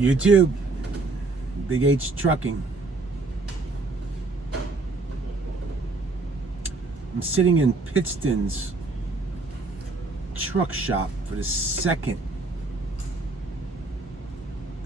YouTube, BigH Trucking. I'm sitting in Pittston's truck shop for the second.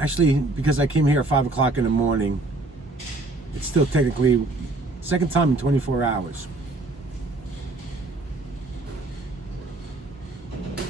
Actually, because I came here at 5 o'clock in the morning, it's still technically second time in 24 hours.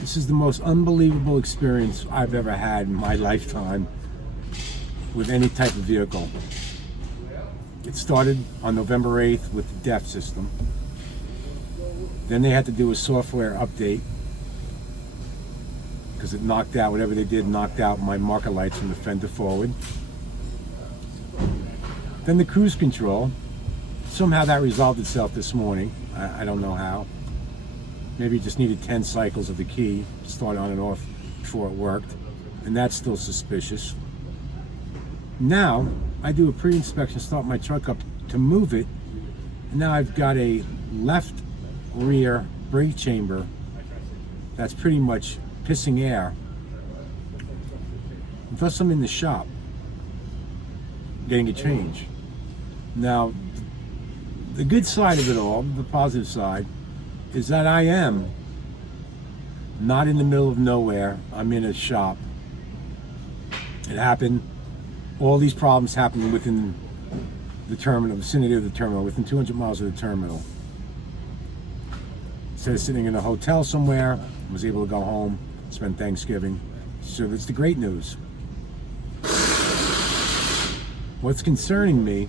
This is the most unbelievable experience I've ever had in my lifetime with any type of vehicle. It started on November 8th with the DEF system. Then they had to do a software update because it knocked out, whatever they did, knocked out my marker lights from the fender forward. Then the cruise control. Somehow that resolved itself this morning. I don't know how. Maybe it just needed 10 cycles of the key, start on and off before it worked. And that's still suspicious. Now, I do a pre-inspection, start my truck up to move it. And now I've got a left rear brake chamber that's pretty much pissing air. And plus I'm in the shop getting a change. Now, the good side of it all, the positive side, is that I am not in the middle of nowhere. I'm in a shop. It happened, all these problems happened within the terminal, vicinity of the terminal, within 200 miles of the terminal. Instead of sitting in a hotel somewhere, I was able to go home, spend Thanksgiving. So that's the great news. What's concerning me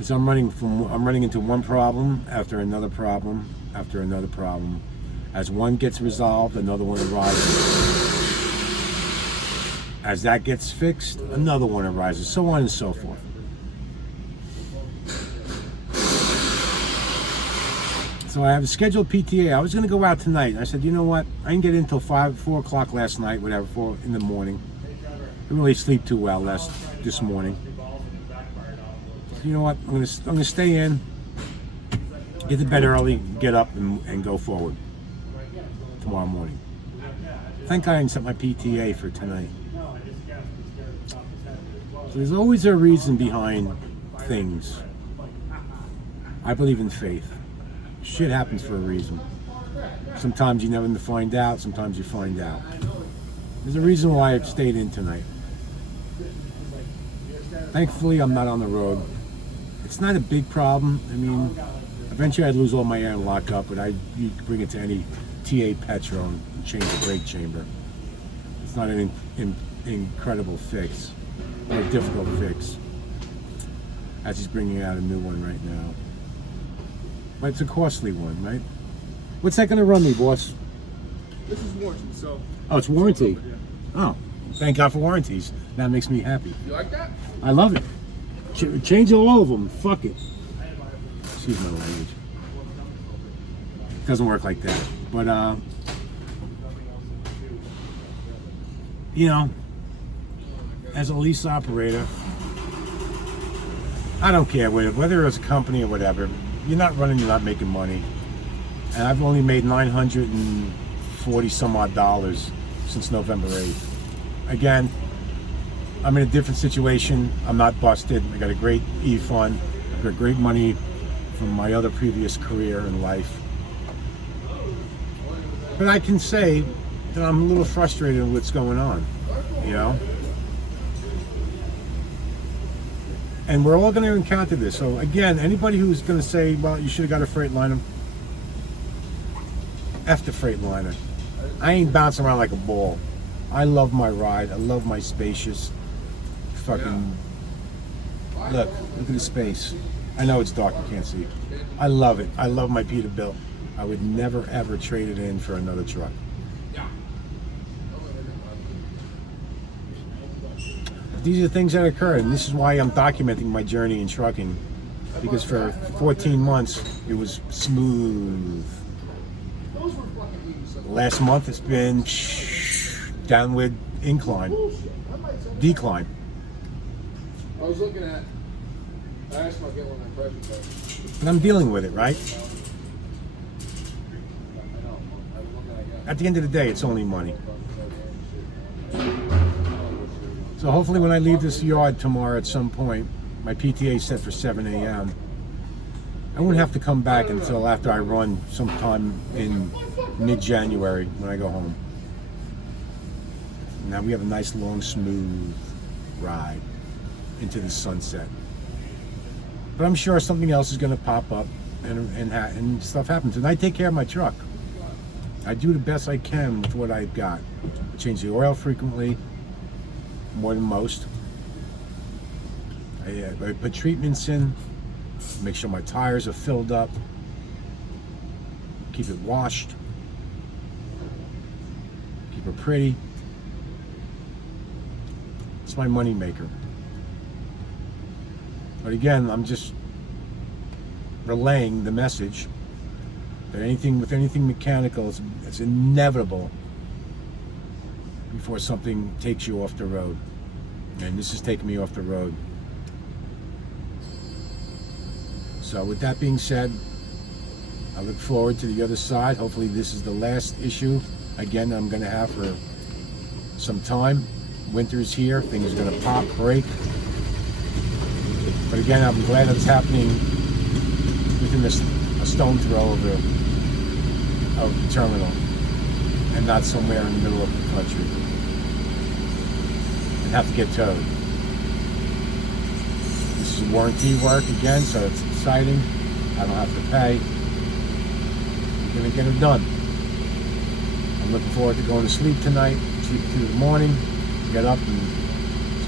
is I'm running into one problem after another problem after another problem. As one gets resolved, another one arises. As that gets fixed, another one arises, so on and so forth. So I have a scheduled PTA. I was going to go out tonight. I said, you know what? I didn't get in until 4 o'clock last night, whatever, 4 in the morning. Didn't really sleep too well this morning. You know what? I'm gonna stay in, get to bed early, get up and go forward tomorrow morning. Thank God I didn't set my PTA for tonight. So there's always a reason behind things. I believe in faith. Shit happens for a reason. Sometimes you never find out, sometimes you find out. There's a reason why I've stayed in tonight. Thankfully, I'm not on the road. It's not a big problem. I mean, eventually I'd lose all my air and lock up, but you could bring it to any TA Petro and change the brake chamber. It's not an incredible fix, or a difficult fix, as he's bringing out a new one right now. But it's a costly one, right? What's that going to run me, boss? This is warranty, so... Oh, it's warranty? Oh, thank God for warranties. That makes me happy. You like that? I love it. Change all of them. Fuck it. Excuse my language. It doesn't work like that. But, you know, as a lease operator, I don't care whether it's a company or whatever. You're not running, you're not making money. And I've only made 940 some odd dollars since November 8th. Again, I'm in a different situation. I'm not busted. I got a great e-fund. I got great money from my other previous career in life. But I can say that I'm a little frustrated with what's going on, you know? And we're all going to encounter this. So again, anybody who's going to say, well, you should have got a Freightliner, F the Freightliner. I ain't bouncing around like a ball. I love my ride. I love my spacious fucking... Look at the space. I know it's dark, you can't see. I love it. I love my Peterbilt. I would never ever trade it in for another truck. These are things that occur, and this is why I'm documenting my journey in trucking. Because for 14 months, it was smooth. Last month, it's been downward decline. I was looking at... I asked my get one of my pressure. But I'm dealing with it, right? at the end of the day, it's only money. So hopefully when I leave this yard tomorrow at some point, my PTA is set for 7 a.m. I won't have to come back until after I run sometime in mid-January when I go home. Now we have a nice long smooth ride into the sunset. But I'm sure something else is going to pop up and stuff happens. And I take care of my truck. I do the best I can with what I've got. I change the oil frequently, more than most. I put treatments in, make sure my tires are filled up, keep it washed, keep it pretty. It's my money maker. But again, I'm just relaying the message that with anything mechanical, it's inevitable before something takes you off the road. And this is taking me off the road. So with that being said, I look forward to the other side. Hopefully this is the last issue, again, I'm going to have for some time. Winter's here, things are going to pop, break. But again, I'm glad it's happening within a stone throw of the terminal and not somewhere in the middle of the country and have to get towed. This is warranty work again, so it's exciting. I don't have to pay. We're going to get it done. I'm looking forward to going to sleep tonight, sleep through the morning, get up and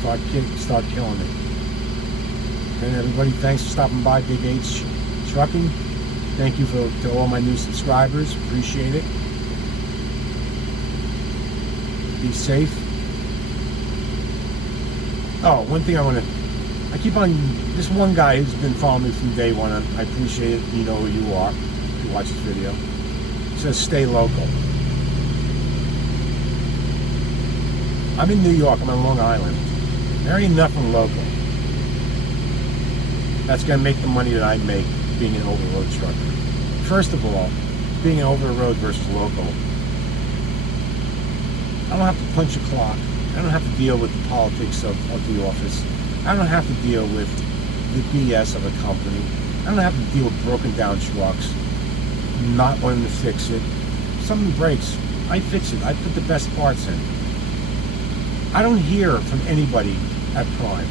start killing it. And everybody, thanks for stopping by BigH Trucking. Thank you to all my new subscribers. Appreciate it. Be safe. Oh, one thing I keep on, this one guy who's been following me from day one, I appreciate it. You know who you are if you watch this video. It says stay local. I'm in New York, I'm on Long Island. There ain't nothing local that's going to make the money that I make being an over-the-road trucker. First of all, being an over-the-road versus local, I don't have to punch a clock. I don't have to deal with the politics of the office. I don't have to deal with the BS of a company. I don't have to deal with broken down trucks, not wanting to fix it. If something breaks, I fix it. I put the best parts in. I don't hear from anybody at Prime.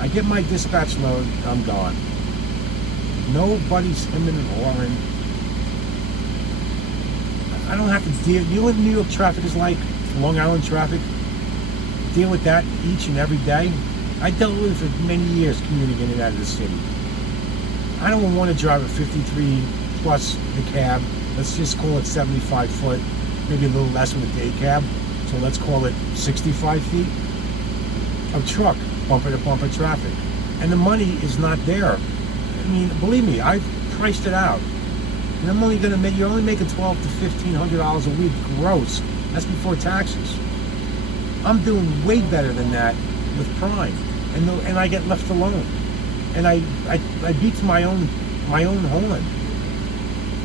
I get my dispatch load, I'm gone. Nobody's hemming and hawing. I don't have to deal. You know what New York traffic is like? Long Island traffic? Deal with that each and every day. I dealt with it for many years commuting in and out of the city. I don't want to drive a 53 plus the cab. Let's just call it 75 foot, maybe a little less with a day cab. So let's call it 65 feet of truck, bumper to bumper traffic. And the money is not there. I mean, believe me, I've priced it out. And I'm only gonna make, you're only making $1,200 to $1,500 a week gross. That's before taxes. I'm doing way better than that with Prime. And I get left alone. And I beat to my own horn.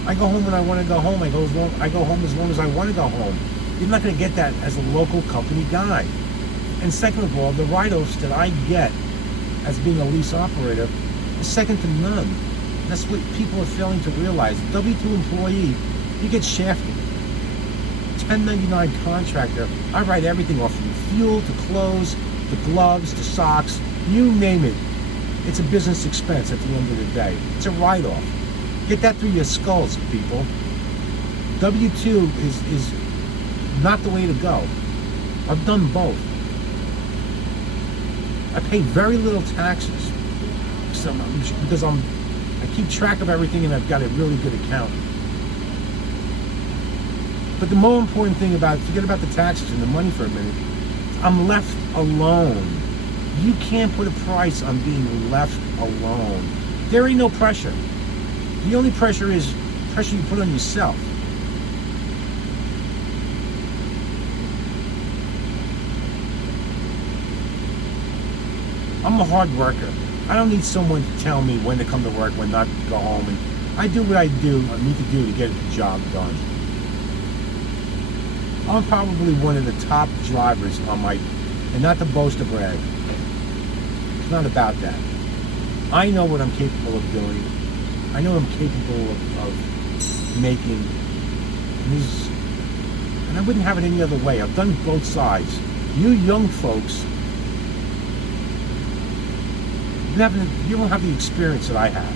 I go home when I want to go home. I go home as long as I want to go home. You're not going to get that as a local company guy. And second of all, the write-offs that I get as being a lease operator is second to none. That's what people are failing to realize. W-2 employee, you get shafted. 1099 contractor, I write everything off from fuel to clothes, the gloves, the socks, you name it. It's a business expense at the end of the day. It's a write-off. Get that through your skulls, people. W-2 is not the way to go. I've done both. I pay very little taxes because I keep track of everything and I've got a really good accountant. But the more important thing forget about the taxes and the money for a minute, I'm left alone. You can't put a price on being left alone. There ain't no pressure. The only pressure is pressure you put on yourself. I'm a hard worker. I don't need someone to tell me when to come to work, when not to go home. And I do what I need to do to get the job done. I'm probably one of the top drivers on my, and not to boast or brag. It's not about that. I know what I'm capable of doing. I know I'm capable of making. And I wouldn't have it any other way. I've done both sides. You young folks, you don't have the experience that I have.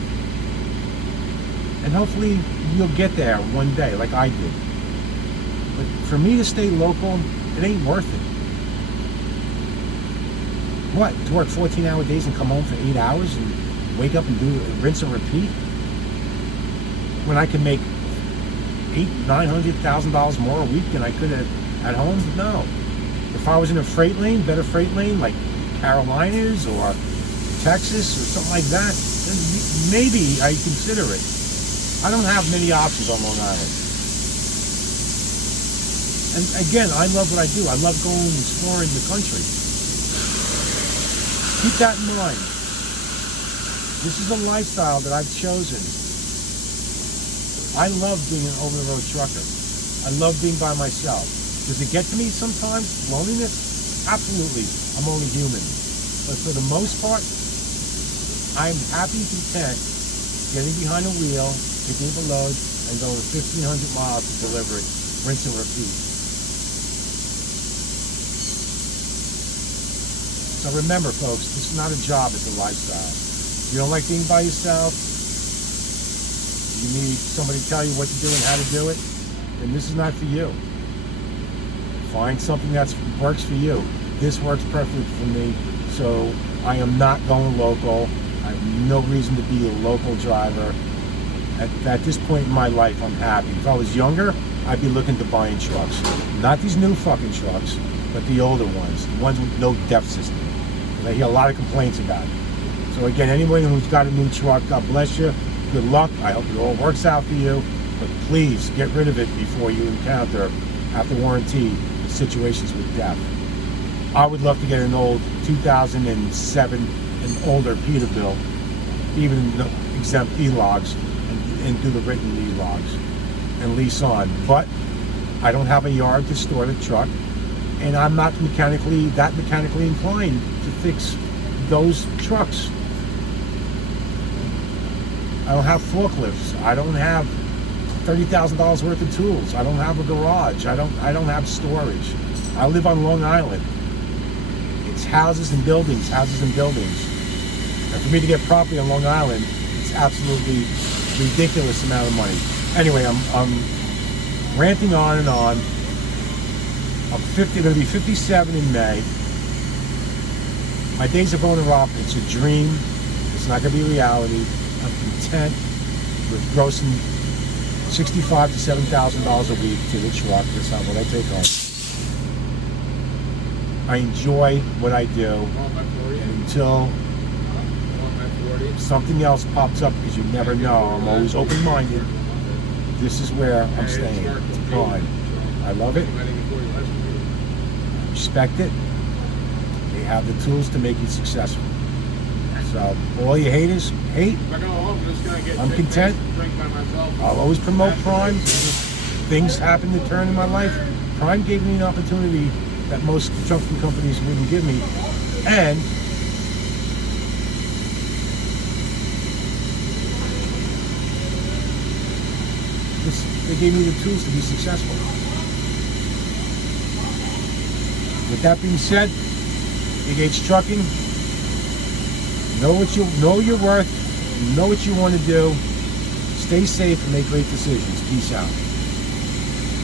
And hopefully you'll get there one day like I did. But for me to stay local, it ain't worth it. What? To work 14-hour days and come home for 8 hours and wake up and do rinse and repeat? When I can make $800,000-$900,000 more a week than I could at home? No. If I was in a freight lane, better freight lane like Carolinas or Texas or something like that, then maybe I consider it. I don't have many options on Long Island. And again, I love what I do. I love going and exploring the country. Keep that in mind. This is a lifestyle that I've chosen. I love being an over-the-road trucker. I love being by myself. Does it get to me sometimes? Loneliness? Absolutely. I'm only human. But for the most part, I'm happy, content, getting behind a wheel, picking up a load, and going 1,500 miles to deliver it, rinse and repeat. So remember, folks, this is not a job, it's a lifestyle. If you don't like being by yourself, you need somebody to tell you what to do and how to do it, then this is not for you. Find something that works for you. This works perfectly for me, so I am not going local. I have no reason to be a local driver. At this point in my life, I'm happy. If I was younger, I'd be looking to buying trucks. Not these new fucking trucks, but the older ones, the ones with no depth system. I hear a lot of complaints about it. So again, anyone who's got a new truck, God bless you. Good luck. I hope it all works out for you. But please get rid of it before you encounter, after warranty, situations with death. I would love to get an old 2007 and older Peterbilt, even exempt E-logs, and do the written E-logs and lease on. But I don't have a yard to store the truck, and I'm not mechanically inclined to fix those trucks. I don't have forklifts. I don't have $30,000 worth of tools. I don't have a garage. I don't have storage. I live on Long Island. It's houses and buildings, houses and buildings. And for me to get property on Long Island, it's absolutely ridiculous amount of money. Anyway, I'm ranting on and on. I'm going to be 57 in May. My days of owner op, it's a dream. It's not going to be reality. I'm content with grossing $65,000 to $7,000 a week to the truck. That's not what I take home. I enjoy what I do until something else pops up, because you never know. I'm always open-minded. This is where I'm staying. It's prime. I love it. I respect it. They have the tools to make you successful. So all you haters, hate. I'm content. I'll always promote Prime. Things happen to turn in my life. Prime gave me an opportunity that most trucking companies wouldn't give me. And they gave me the tools to be successful. With that being said, BigH Trucking, know your worth, know what you want to do, stay safe and make great decisions. Peace out.